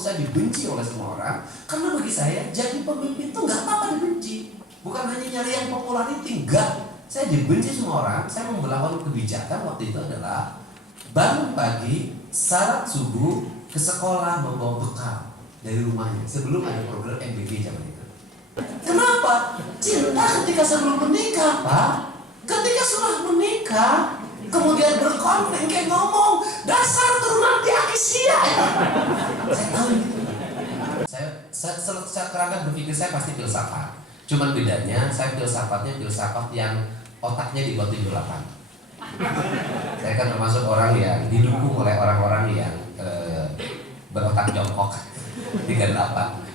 saya dibenci oleh semua orang. Karena bagi saya jadi pemimpin itu nggak apa-apa dibenci. Bukan hanya nyari yang popularity, enggak. Saya dibenci semua orang. Saya memperlakukan kebijakan waktu itu adalah bangun pagi, salat subuh, ke sekolah membawa bekal dari rumahnya sebelum ada program MBG zaman itu. Kenapa? Cinta ketika sebelum menikah, Pak. Ketika sudah menikah, kemudian berkonflik kayak ngomong dasar turunan di Akisia. Saya tahu itu. Saya kerangka berpikir saya pasti filsafat. Cuman bedanya saya filsafatnya filsafat yang otaknya dibuat 78. Saya kan termasuk orang yang didukung oleh orang-orang yang berotak jongkok 78.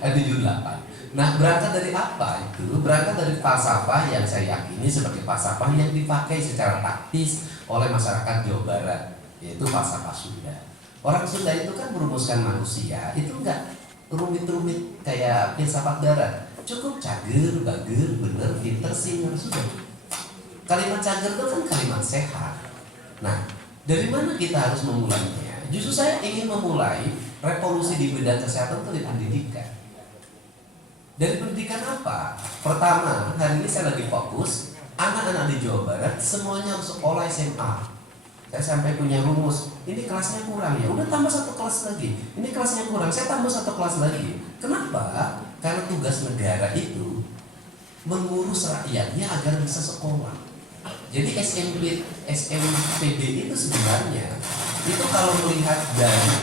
Nah, berangkat dari apa itu? Berangkat dari falsafah yang saya yakini sebagai falsafah yang dipakai secara taktis oleh masyarakat Jawa Barat, yaitu falsafah Sunda. Orang Sunda itu kan merumuskan manusia, itu enggak rumit-rumit kayak filsafat Barat. Cukup cager, bager, bener, pinter, singer, sudah. Kalimat cager itu kan kalimat sehat. Nah, dari mana kita harus memulainya? Justru saya ingin memulai revolusi di bidang kesehatan itu dari pendidikan. Dari pendidikan apa? Pertama, hari ini saya lagi fokus anak-anak di Jawa Barat semuanya harus sekolah SMA. Saya sampai punya rumus, ini kelasnya kurang ya, udah tambah satu kelas lagi. Ini kelasnya kurang, saya tambah satu kelas lagi. Kenapa? Karena tugas negara itu mengurus rakyatnya agar bisa sekolah. Jadi SMPB itu sebenarnya itu kalau melihat dari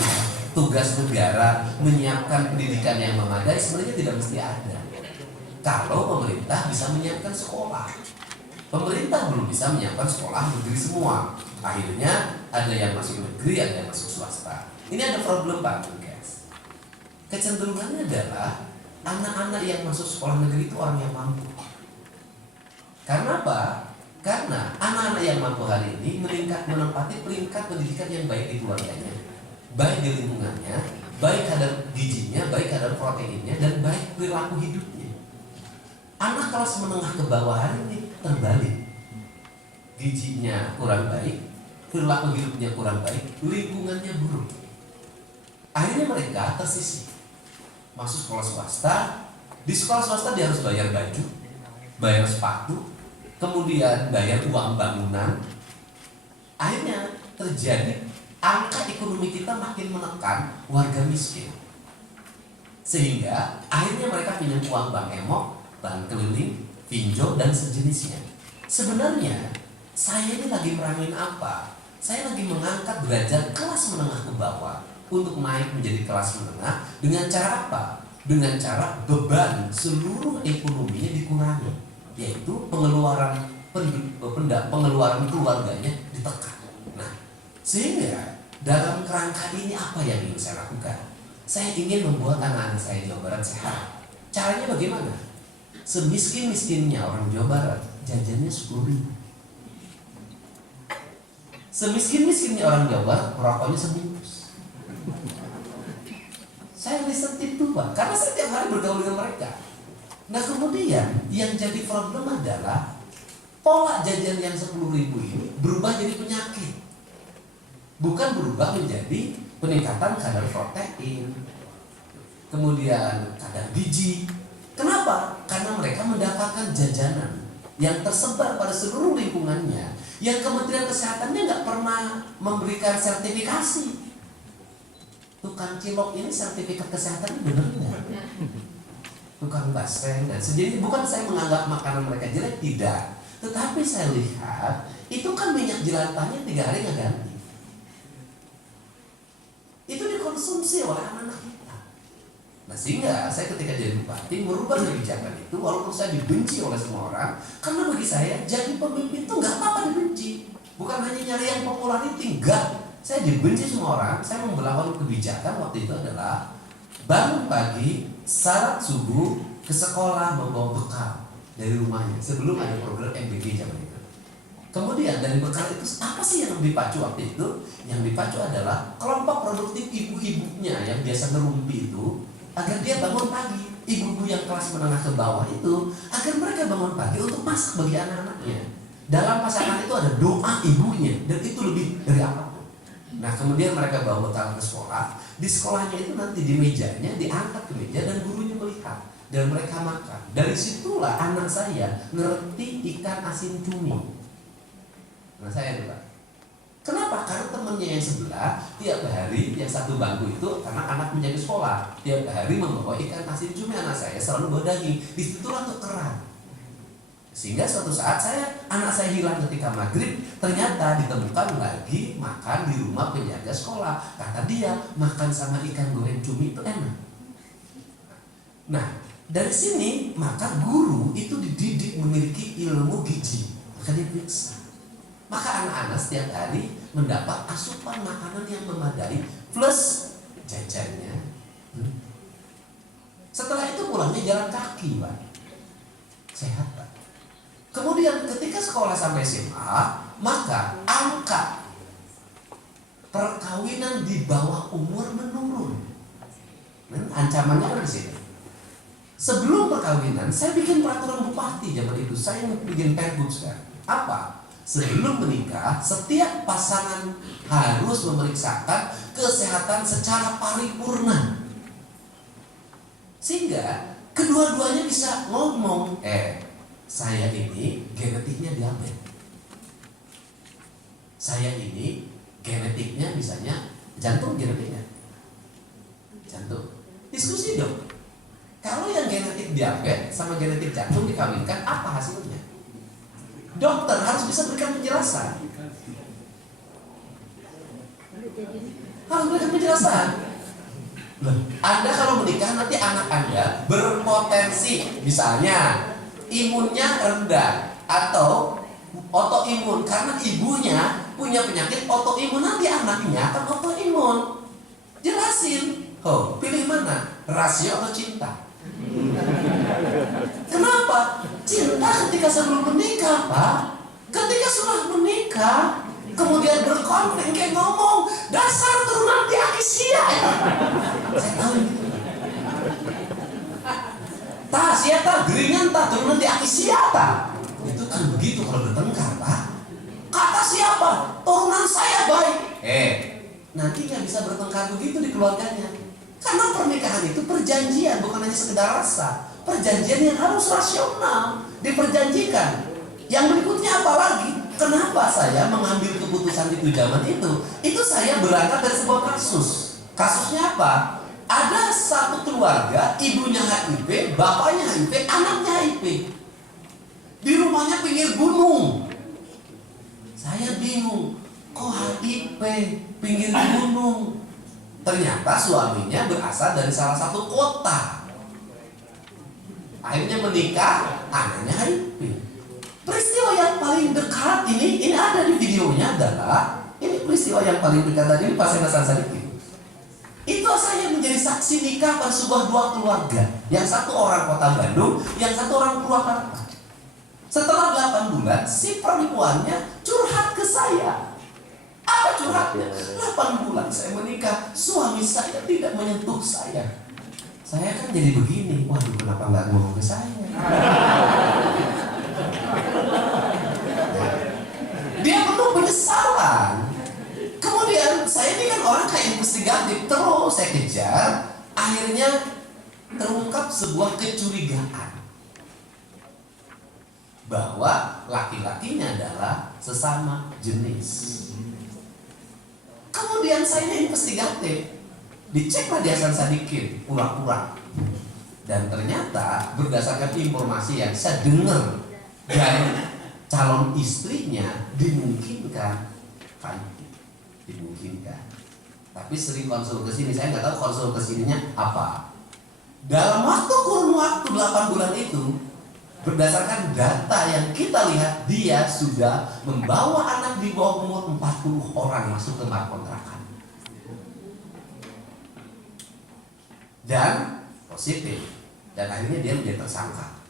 tugas negara menyiapkan pendidikan yang memadai sebenarnya tidak mesti ada. Kalau pemerintah bisa menyiapkan sekolah, pemerintah belum bisa menyiapkan sekolah negeri semua. Akhirnya ada yang masuk negeri, ada yang masuk swasta. Ini ada problem Pak guys. Kecenderungannya adalah anak-anak yang masuk sekolah negeri itu orang yang mampu. Karena apa? Karena anak-anak yang mampu hari ini menempati peringkat pendidikan yang baik di keluarganya, baik di lingkungannya, baik kadar gizinya, baik kadar proteinnya, dan baik perilaku hidupnya. Anak kelas menengah ke bawah hari ini terbalik. Gizinya kurang baik, perilaku hidupnya kurang baik, lingkungannya buruk. Akhirnya mereka tersisih. Masuk sekolah swasta, di sekolah swasta dia harus bayar baju, bayar sepatu, kemudian bayar uang bangunan. Akhirnya terjadi angka ekonomi kita makin menekan warga miskin, sehingga akhirnya mereka pinjam uang bank emok, bank keliling, pinjol dan sejenisnya. Sebenarnya saya ini lagi meramin apa? Saya lagi mengangkat derajat kelas menengah ke bawah untuk naik menjadi kelas menengah dengan cara apa? Dengan cara beban seluruh ekonominya dikurangi, yaitu pengeluaran keluarganya ditekan. Nah, sehingga dalam kerangka ini apa yang ingin saya lakukan? Saya ingin membuat anak-anak saya Jawa Barat sehat. Caranya bagaimana? Semiskin-miskinnya orang Jawa Barat jajannya 10.000. Semiskin-miskinnya orang Jawa Barat rokoknya sebungkus. Saya riset itu Pak, karena saya tiap hari bergaul dengan mereka. Nah kemudian yang jadi problem adalah pola jajan yang 10.000 ini berubah jadi penyakit, bukan berubah menjadi peningkatan kadar protein, kemudian kadar gizi. Kenapa? Karena mereka mendapatkan jajanan yang tersebar pada seluruh lingkungannya, yang Kementerian Kesehatannya nggak pernah memberikan sertifikasi. Tukang cilok ini sertifikat kesehatan bener nggak? Tukang basreng dan sejenis. Bukan saya menganggap makanan mereka jelek, tidak. Tetapi saya lihat itu kan minyak jelantahnya 3 hari nggak ganti. Itu dikonsumsi oleh anak-anak kita. Nah sehingga saya ketika jadi bupati merubah kebijakan itu, walaupun saya dibenci oleh semua orang. Karena bagi saya jadi pemimpin itu nggak apa-apa dibenci. Bukan hanya nyari yang popularity, enggak. Saya dibenci semua orang. Saya memperlakukan kebijakan waktu itu adalah bangun pagi, salat subuh, ke sekolah membawa bekal dari rumahnya sebelum ada program MBG zaman itu. Kemudian dari bekal itu apa sih yang dipacu waktu itu? Yang dipacu adalah kelompok produktif ibu-ibunya yang biasa ngerumpi itu, agar dia bangun pagi. Ibu-ibu yang kelas menengah ke bawah itu, agar mereka bangun pagi untuk masak bagi anak-anaknya. Dalam masakan itu ada doa ibunya, dan itu lebih dari apapun. Nah kemudian mereka bawa bekal ke sekolah. Di sekolahnya itu nanti di mejanya diangkat ke meja dan gurunya melihat dan mereka makan. Dari situlah anak saya ngerti ikan asin cumi. Nah saya itu Pak. Kenapa? Karena temennya yang sebelah tiap hari yang satu bangku itu karena anak menjaga sekolah tiap hari membawa ikan asin cumi, anak saya selalu bawa daging. Disitulah tukeran. Sehingga suatu saat anak saya hilang ketika maghrib, ternyata ditemukan lagi makan di rumah penjaga sekolah. Kata dia makan sama ikan goreng cumi itu enak. Nah dari sini maka guru itu dididik memiliki ilmu gizi, maka diperiksa. Maka anak-anak setiap hari mendapat asupan makanan yang memadai plus jajannya. Setelah itu pulangnya jalan kaki Pak. Sehat Pak. Kemudian ketika sekolah sampai SMA, maka angka perkawinan di bawah umur menurun. Ancamannya kan di sini. Sebelum perkawinan, saya bikin peraturan bupati zaman itu. Saya bikin pergub sekarang. Apa? Sebelum menikah, setiap pasangan harus memeriksakan kesehatan secara paripurna. Sehingga kedua-duanya bisa ngomong, saya ini genetiknya diabetes. Saya ini genetiknya misalnya jantung, genetiknya jantung. Diskusi dong. Kalau yang genetik diabetes sama genetik jantung dikawinkan, apa hasilnya? Dokter harus bisa berikan penjelasan. Harus berikan penjelasan. Anda kalau menikah nanti anak Anda berpotensi misalnya imunnya rendah atau autoimun karena ibunya punya penyakit autoimun, nanti anaknya akan autoimun. Jelasin. Pilih mana? Rasio atau cinta? Kenapa? Cinta ketika sebelum menikah Pak. Ketika sudah menikah kemudian berkonflik kayak ngomong dasar turunan di Akisia ya. Saya tahu itu. Siapa geringan turunan di Akisia itu kan begitu kalau bertengkar Pak. Kata siapa? Turunan saya baik. Nanti nggak bisa bertengkar begitu di keluarganya. Karena pernikahan itu perjanjian, bukan hanya sekedar rasa. Perjanjian yang harus rasional, diperjanjikan. Yang berikutnya apa lagi? Kenapa saya mengambil keputusan itu zaman itu? Itu saya berangkat dari sebuah kasus. Kasusnya apa? Ada satu keluarga, ibunya HIV, bapaknya HIV, anaknya HIV. Di rumahnya pinggir gunung. Saya bingung, kok HIV pinggir gunung? Ternyata suaminya berasal dari salah satu kota. Akhirnya menikah, anaknya HIV. Peristiwa yang paling dekat ini ada di videonya adalah ini peristiwa yang paling dekat tadi pas saya Hasan Sadikin. Itu saya menjadi saksi nikah pada sebuah dua keluarga. Yang satu orang kota Bandung, yang satu orang Purwakarta. Setelah 8 bulan, si perempuannya curhat ke saya. Apa curhatnya? 8 bulan saya menikah, suami saya tidak menyentuh saya. Saya kan jadi begini, waduh kenapa nggak ngomong ke saya? Dia penuh penyesalan. Kemudian saya ini kan orang kayak investigatif, terus saya kejar. Akhirnya terungkap sebuah kecurigaan bahwa laki-lakinya adalah sesama jenis. Kemudian saya ini investigatif, diceklah di Hasan Sadikin pura-pura, dan ternyata berdasarkan informasi yang saya dengar dari calon istrinya dimungkinkan dimungkinkan. Tapi sering konsul ke sini, saya nggak tahu konsul ke sininya apa. Dalam kurun waktu 8 bulan itu, berdasarkan data yang kita lihat, dia sudah membawa anak di bawah umur 40 orang masuk ke kamar kontrakan. Dan positif. Dan akhirnya dia menjadi tersangka.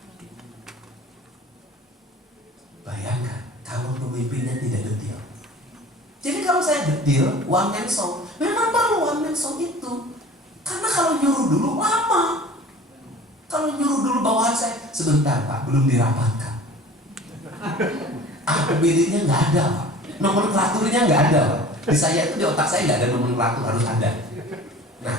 Bayangkan kalau pemimpinnya tidak detil. Jadi kalau saya detil, one man show, memang perlu one man show itu. Karena kalau nyuruh dulu lama. Kalau nyuruh dulu bawahan saya, sebentar Pak, belum dirapatkan. APBD-nya nggak ada Pak, nomenklaturnya nggak ada Pak. Di saya itu, di otak saya nggak ada nomenklatur harus ada. Nah,